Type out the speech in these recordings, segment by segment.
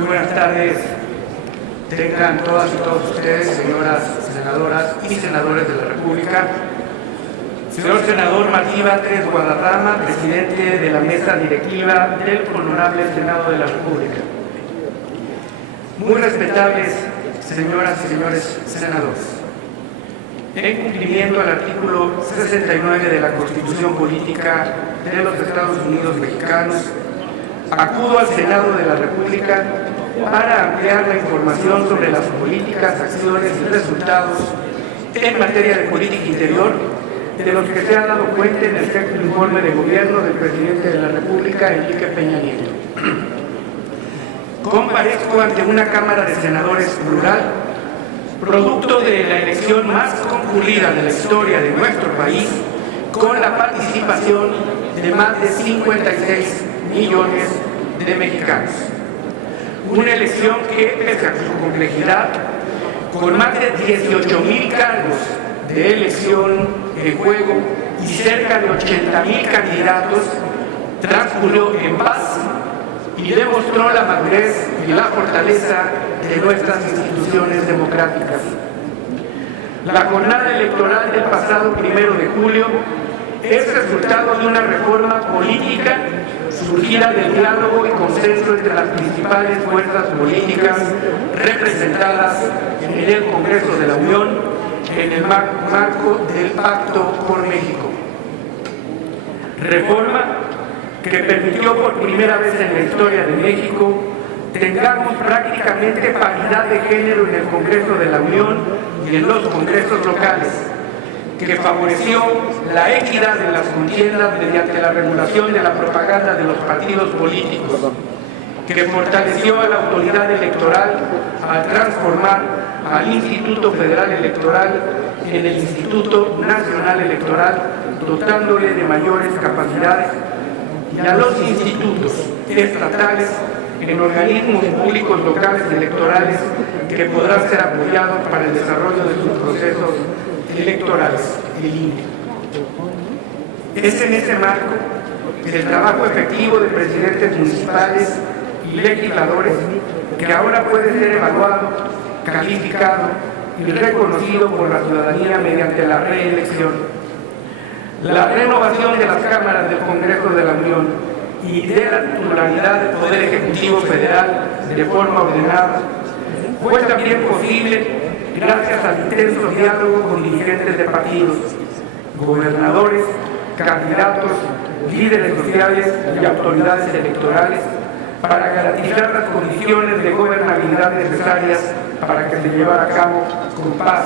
Muy buenas tardes. Tengan todas y todos ustedes, señoras senadoras y senadores de la República. Señor senador Martí Batres Guadarrama, presidente de la mesa directiva del Honorable Senado de la República. Muy respetables señoras y señores senadores. En cumplimiento al artículo 69 de la Constitución Política de los Estados Unidos Mexicanos, acudo al Senado de la República para ampliar la información sobre las políticas, acciones y resultados en materia de política interior de los que se ha dado cuenta en el sexto informe de gobierno del presidente de la República, Enrique Peña Nieto. Comparezco ante una Cámara de Senadores plural, producto de la elección más concurrida de la historia de nuestro país, con la participación de más de 56 millones de mexicanos. Una elección que, pese a su complejidad, con más de 18,000 cargos de elección en juego y cerca de 80,000 candidatos, transcurrió en paz y demostró la madurez y la fortaleza de nuestras instituciones democráticas. La jornada electoral del pasado 1 de julio es resultado de una reforma política surgida del diálogo y consenso entre las principales fuerzas políticas representadas en el Congreso de la Unión en el marco del Pacto por México. Reforma que permitió por primera vez en la historia de México tengamos prácticamente paridad de género en el Congreso de la Unión y en los congresos locales, que favoreció la equidad de las contiendas mediante la regulación de la propaganda de los partidos políticos, que fortaleció a la autoridad electoral al transformar al Instituto Federal Electoral en el Instituto Nacional Electoral, dotándole de mayores capacidades, y a los institutos estatales en organismos públicos locales electorales que podrán ser apoyados para el desarrollo de sus procesos electorales, el INE. Es en ese marco el trabajo efectivo de presidentes municipales y legisladores que ahora puede ser evaluado, calificado y reconocido por la ciudadanía mediante la reelección. La renovación de las cámaras del Congreso de la Unión y de la titularidad del Poder Ejecutivo Federal de forma ordenada fue también posible gracias al intenso diálogo con dirigentes de partidos, gobernadores, candidatos, líderes sociales y autoridades electorales para garantizar las condiciones de gobernabilidad necesarias para que se llevara a cabo con paz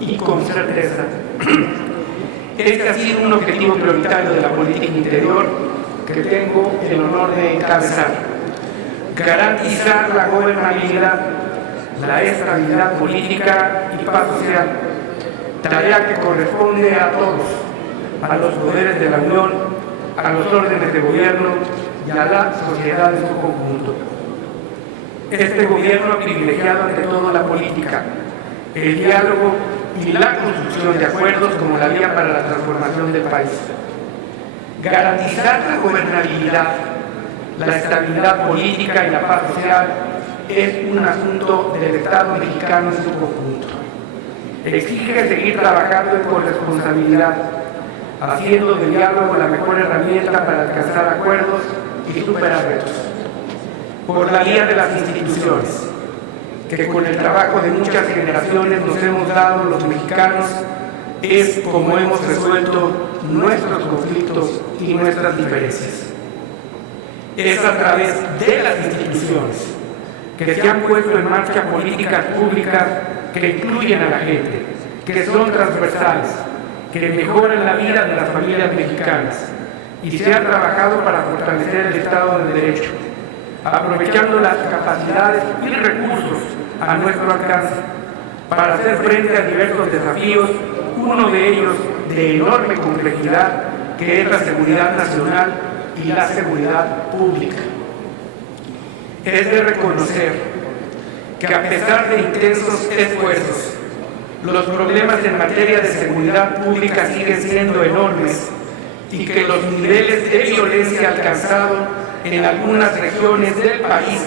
y con certeza. Este ha sido un objetivo prioritario de la política interior que tengo el honor de encabezar. Garantizar la gobernabilidad, la estabilidad política y paz social, tarea que corresponde a todos, a los poderes de la Unión, a los órdenes de gobierno y a la sociedad en su conjunto. Este gobierno ha privilegiado ante todo la política, el diálogo y la construcción de acuerdos como la vía para la transformación del país. Garantizar la gobernabilidad, la estabilidad política y la paz social es un asunto del Estado mexicano en su conjunto. Exige seguir trabajando con responsabilidad, haciendo del diálogo la mejor herramienta para alcanzar acuerdos y superar retos. Por la vía de las instituciones, que con el trabajo de muchas generaciones nos hemos dado los mexicanos, es como hemos resuelto nuestros conflictos y nuestras diferencias. Es a través de las instituciones que se han puesto en marcha políticas públicas que incluyen a la gente, que son transversales, que mejoran la vida de las familias mexicanas, y se ha trabajado para fortalecer el Estado de Derecho, aprovechando las capacidades y recursos a nuestro alcance para hacer frente a diversos desafíos, uno de ellos de enorme complejidad, que es la seguridad nacional y la seguridad pública. Es de reconocer que a pesar de intensos esfuerzos, los problemas en materia de seguridad pública siguen siendo enormes y que los niveles de violencia alcanzados en algunas regiones del país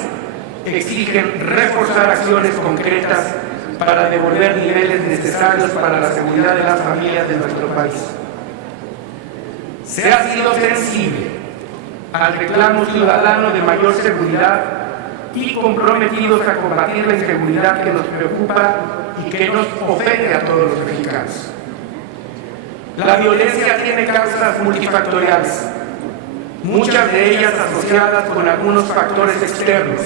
exigen reforzar acciones concretas para devolver niveles necesarios para la seguridad de las familias de nuestro país. Se ha sido sensible al reclamo ciudadano de mayor seguridad y comprometidos a combatir la inseguridad que nos preocupa y que nos ofende a todos los mexicanos. La violencia tiene causas multifactoriales, muchas de ellas asociadas con algunos factores externos,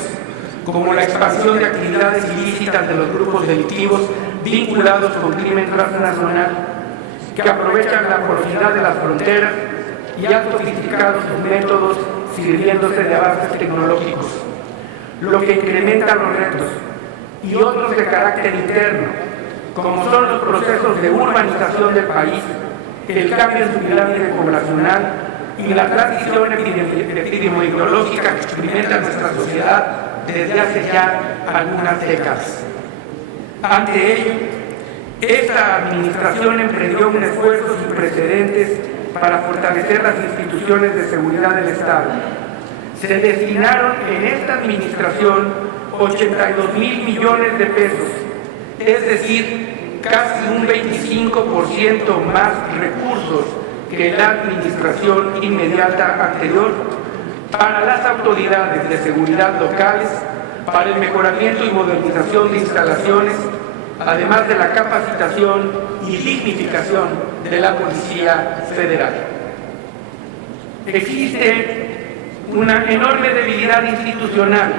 como la expansión de actividades ilícitas de los grupos delictivos vinculados con crimen transnacional, que aprovechan la porosidad de las fronteras y han sofisticado sus métodos sirviéndose de avances tecnológicos, lo que incrementa los retos, y otros de carácter interno, como son los procesos de urbanización del país, el cambio en su pirámide poblacional y la transición epidemiológica que experimenta nuestra sociedad desde hace ya algunas décadas. Ante ello, esta administración emprendió un esfuerzo sin precedentes para fortalecer las instituciones de seguridad del Estado. Se destinaron en esta administración 82,000 millones de pesos, es decir, casi un 25% más recursos que la administración inmediata anterior para las autoridades de seguridad locales, para el mejoramiento y modernización de instalaciones, además de la capacitación y dignificación de la Policía Federal. Existe una enorme debilidad institucional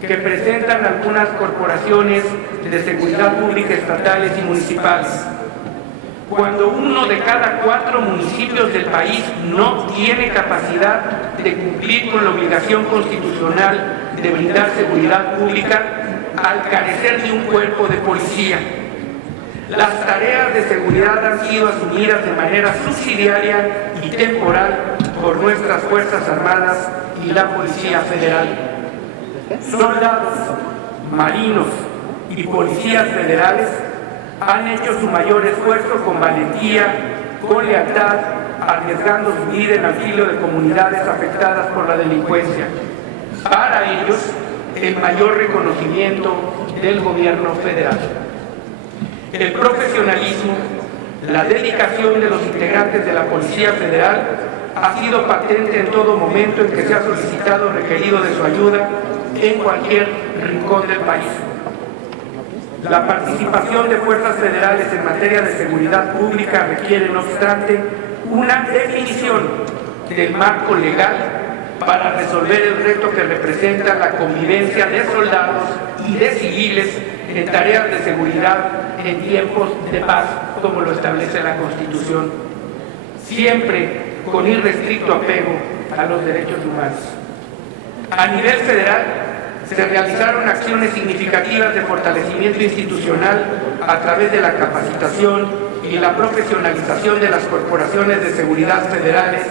que presentan algunas corporaciones de seguridad pública estatales y municipales. Cuando 1 de cada 4 municipios del país no tiene capacidad de cumplir con la obligación constitucional de brindar seguridad pública al carecer de un cuerpo de policía. Las tareas de seguridad han sido asumidas de manera subsidiaria y temporal por nuestras Fuerzas Armadas y la Policía Federal. Soldados, marinos y policías federales han hecho su mayor esfuerzo con valentía, con lealtad, arriesgando su vida en auxilio de comunidades afectadas por la delincuencia. Para ellos, el mayor reconocimiento del gobierno federal. El profesionalismo, la dedicación de los integrantes de la Policía Federal ha sido patente en todo momento en que se ha solicitado o requerido de su ayuda en cualquier rincón del país. La participación de fuerzas federales en materia de seguridad pública requiere, no obstante, una definición del marco legal para resolver el reto que representa la convivencia de soldados y de civiles en tareas de seguridad en tiempos de paz, como lo establece la Constitución, siempre con irrestricto apego a los derechos humanos. A nivel federal, se realizaron acciones significativas de fortalecimiento institucional a través de la capacitación y la profesionalización de las corporaciones de seguridad federales,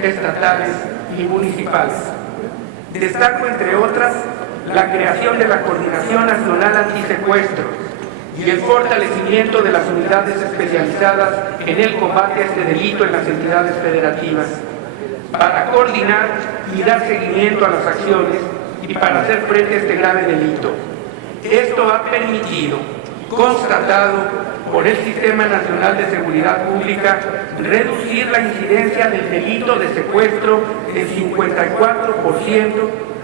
estatales y municipales. Destaco, entre otras, la creación de la Coordinación Nacional Antisecuestro y el fortalecimiento de las unidades especializadas en el combate a este delito en las entidades federativas, para coordinar y dar seguimiento a las acciones y para hacer frente a este grave delito. Esto ha permitido, constatado por el Sistema Nacional de Seguridad Pública, reducir la incidencia del delito de secuestro en 54%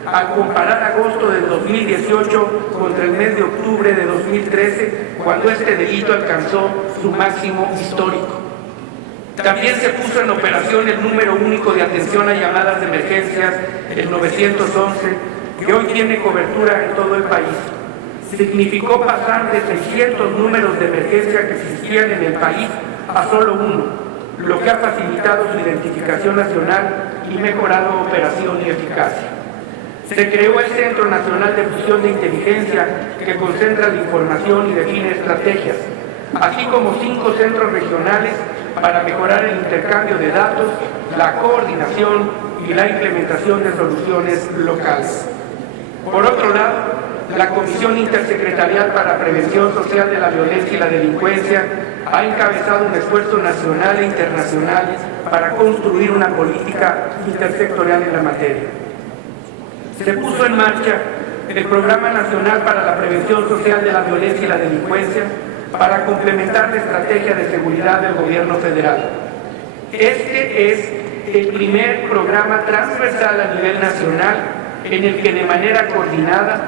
al comparar agosto del 2018 contra el mes de octubre de 2013, cuando este delito alcanzó su máximo histórico. También se puso en operación el número único de atención a llamadas de emergencias, el 911, que hoy tiene cobertura en todo el país. Significó pasar de 600 números de emergencia que existían en el país a solo uno, lo que ha facilitado su identificación nacional y mejorado operación y eficacia. Se creó el Centro Nacional de Fusión de Inteligencia, que concentra la información y define estrategias, así como 5 centros regionales para mejorar el intercambio de datos, la coordinación y la implementación de soluciones locales. Por otro lado, la Comisión Intersecretarial para Prevención Social de la Violencia y la Delincuencia ha encabezado un esfuerzo nacional e internacional para construir una política intersectorial en la materia. Se puso en marcha el Programa Nacional para la Prevención Social de la Violencia y la Delincuencia, para complementar la estrategia de seguridad del Gobierno federal. Este es el primer programa transversal a nivel nacional en el que de manera coordinada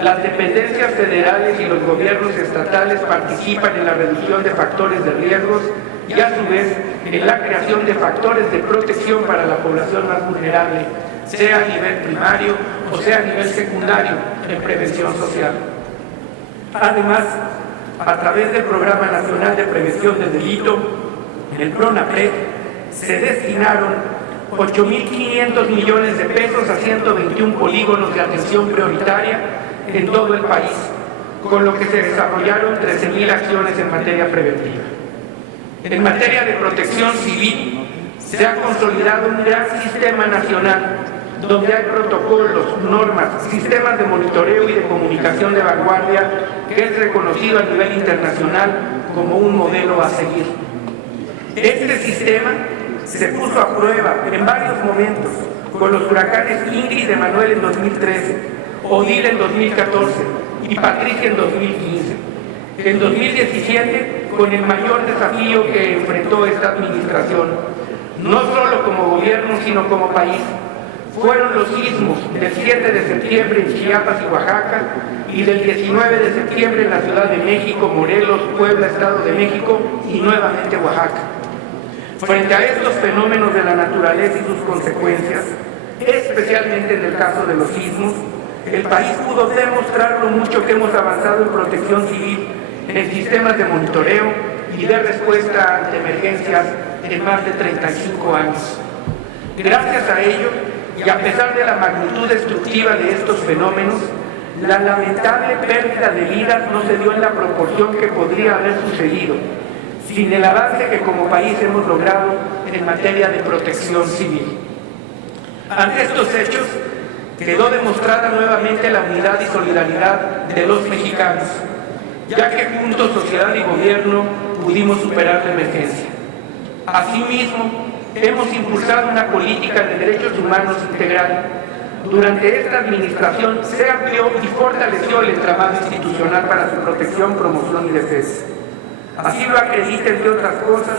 las dependencias federales y los gobiernos estatales participan en la reducción de factores de riesgos y a su vez en la creación de factores de protección para la población más vulnerable, sea a nivel primario o sea a nivel secundario en prevención social. Además, a través del Programa Nacional de Prevención del Delito, en el PRONAPRED, se destinaron 8.500 millones de pesos a 121 polígonos de atención prioritaria en todo el país, con lo que se desarrollaron 13.000 acciones en materia preventiva. En materia de protección civil, se ha consolidado un gran sistema nacional donde hay protocolos, normas, sistemas de monitoreo y de comunicación de vanguardia que es reconocido a nivel internacional como un modelo a seguir. Este sistema se puso a prueba en varios momentos con los huracanes Ingrid y Manuel en 2013, Odile en 2014 y Patricia en 2015. En 2017, con el mayor desafío que enfrentó esta administración, no solo como gobierno, sino como país, fueron los sismos del 7 de septiembre en Chiapas y Oaxaca y del 19 de septiembre en la Ciudad de México, Morelos, Puebla, Estado de México y nuevamente Oaxaca. Frente a estos fenómenos de la naturaleza y sus consecuencias, especialmente en el caso de los sismos, el país pudo demostrar lo mucho que hemos avanzado en protección civil, en sistemas de monitoreo y de respuesta ante emergencias en más de 35 años. Gracias a ello, y a pesar de la magnitud destructiva de estos fenómenos, la lamentable pérdida de vidas no se dio en la proporción que podría haber sucedido, sin el avance que como país hemos logrado en materia de protección civil. Ante estos hechos, quedó demostrada nuevamente la unidad y solidaridad de los mexicanos, ya que juntos, sociedad y gobierno, pudimos superar la emergencia. Asimismo, hemos impulsado una política de derechos humanos integral. Durante esta administración se amplió y fortaleció el entramado institucional para su protección, promoción y defensa. Así lo acredita, entre otras cosas,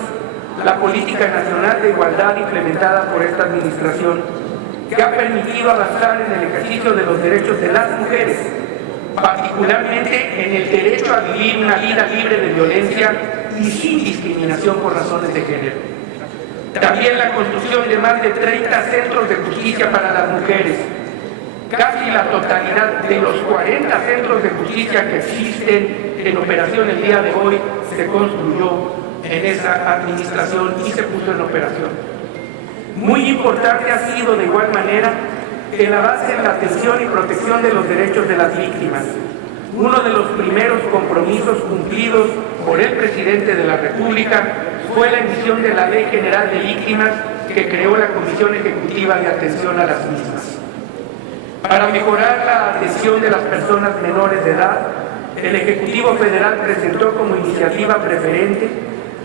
la política nacional de igualdad implementada por esta administración, que ha permitido avanzar en el ejercicio de los derechos de las mujeres, particularmente en el derecho a vivir una vida libre de violencia y sin discriminación por razones de género. También la construcción de más de 30 centros de justicia para las mujeres. Casi la totalidad de los 40 centros de justicia que existen en operación el día de hoy se construyó en esa administración y se puso en operación. Muy importante ha sido de igual manera el avance en la atención y protección de los derechos de las víctimas. Uno de los primeros compromisos cumplidos por el presidente de la República fue la emisión de la Ley General de Víctimas que creó la Comisión Ejecutiva de Atención a las mismas. Para mejorar la atención de las personas menores de edad, el Ejecutivo Federal presentó como iniciativa preferente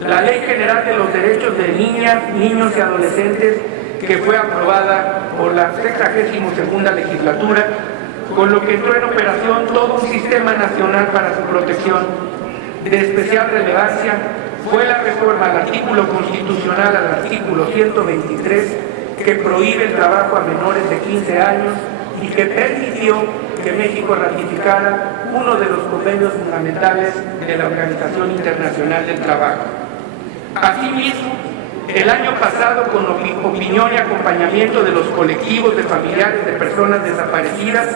la Ley General de los Derechos de Niñas, Niños y Adolescentes, que fue aprobada por la 62ª legislatura, con lo que entró en operación todo un sistema nacional para su protección. De especial relevancia fue la reforma al artículo constitucional, al artículo 123, que prohíbe el trabajo a menores de 15 años y que permitió que México ratificara uno de los convenios fundamentales de la Organización Internacional del Trabajo. Asimismo, el año pasado, con opinión y acompañamiento de los colectivos de familiares de personas desaparecidas,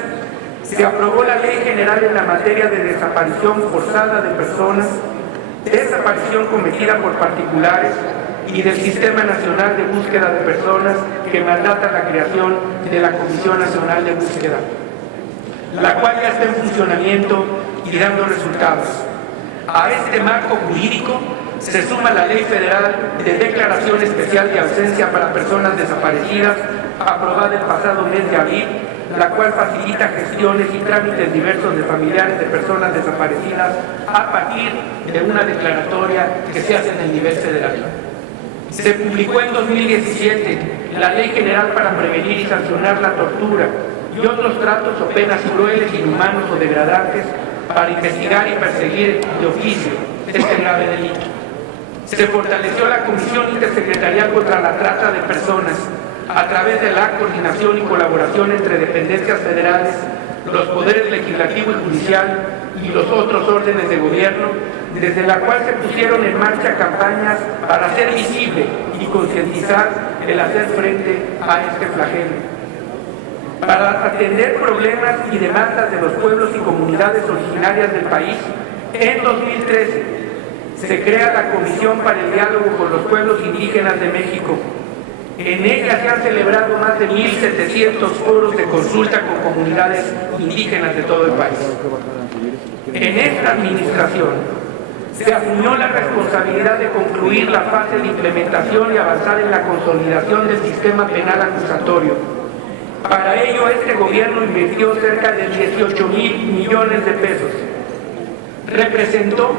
se aprobó la Ley General en la materia de desaparición forzada de personas, desaparición cometida por particulares y del Sistema Nacional de Búsqueda de Personas, que mandata la creación de la Comisión Nacional de Búsqueda, la cual ya está en funcionamiento y dando resultados. A este marco jurídico se suma la Ley Federal de Declaración Especial de Ausencia para Personas Desaparecidas, aprobada el pasado mes de abril, la cual facilita gestiones y trámites diversos de familiares de personas desaparecidas a partir de una declaratoria que se hace en el nivel federal. Se publicó en 2017 la Ley General para prevenir y sancionar la tortura, y otros tratos o penas crueles, inhumanos o degradantes para investigar y perseguir de oficio este grave delito. Se fortaleció la Comisión Intersecretarial contra la Trata de Personas a través de la coordinación y colaboración entre dependencias federales, los poderes legislativo y judicial y los otros órdenes de gobierno, desde la cual se pusieron en marcha campañas para hacer visible y concientizar el hacer frente a este flagelo. Para atender problemas y demandas de los pueblos y comunidades originarias del país, en 2013 se crea la Comisión para el Diálogo con los Pueblos Indígenas de México. En ella se han celebrado más de 1.700 foros de consulta con comunidades indígenas de todo el país. En esta administración se asumió la responsabilidad de concluir la fase de implementación y avanzar en la consolidación del sistema penal acusatorio. Para ello, este gobierno invirtió cerca de 18,000 millones de pesos. Representó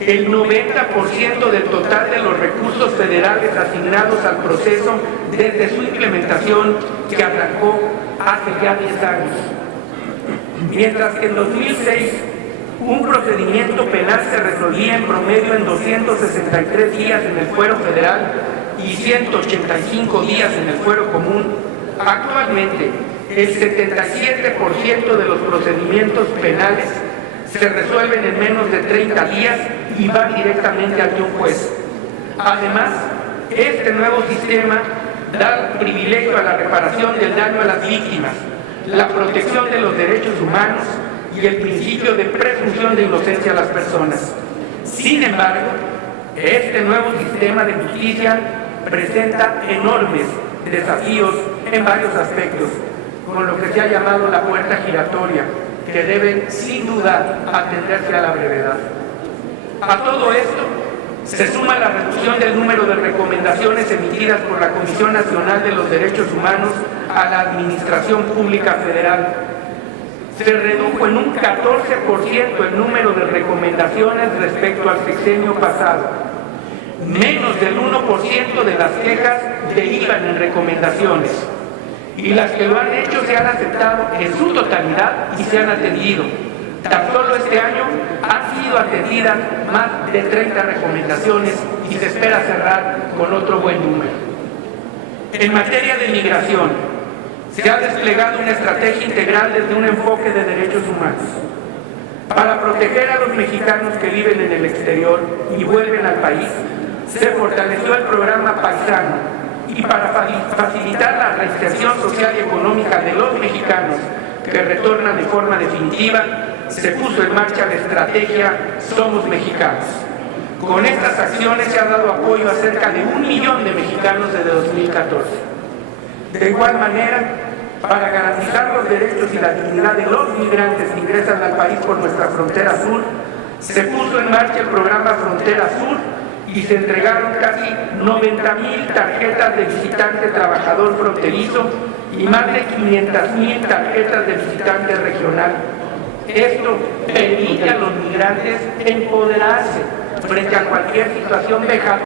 el 90% del total de los recursos federales asignados al proceso desde su implementación, que arrancó hace ya 10 años. Mientras que en 2006 un procedimiento penal se resolvía en promedio en 263 días en el fuero federal y 185 días en el fuero común, actualmente el 77% de los procedimientos penales se resuelven en menos de 30 días y van directamente ante un juez. Además, este nuevo sistema da privilegio a la reparación del daño a las víctimas, la protección de los derechos humanos y el principio de presunción de inocencia a las personas. Sin embargo, este nuevo sistema de justicia presenta enormes desafíos en varios aspectos, con lo que se ha llamado la puerta giratoria, que debe sin duda atenderse a la brevedad. A todo esto se suma la reducción del número de recomendaciones emitidas por la Comisión Nacional de los Derechos Humanos a la Administración Pública Federal. Se redujo en un 14% el número de recomendaciones respecto al sexenio pasado. Menos del 1% de las quejas derivan en recomendaciones, y las que lo han hecho se han aceptado en su totalidad y se han atendido. Tan solo este año han sido atendidas más de 30 recomendaciones y se espera cerrar con otro buen número. En materia de migración, se ha desplegado una estrategia integral desde un enfoque de derechos humanos. Para proteger a los mexicanos que viven en el exterior y vuelven al país, se fortaleció el programa Paisano, y para facilitar la reinserción social y económica de los mexicanos que retornan de forma definitiva, se puso en marcha la estrategia Somos Mexicanos. Con estas acciones se ha dado apoyo a cerca de 1 millón de mexicanos desde 2014. De igual manera, para garantizar los derechos y la dignidad de los migrantes que ingresan al país por nuestra frontera sur, se puso en marcha el programa Frontera Sur y se entregaron casi 90,000 tarjetas de visitante trabajador fronterizo y más de 500,000 tarjetas de visitante regional. Esto permite a los migrantes empoderarse frente a cualquier situación vejatoria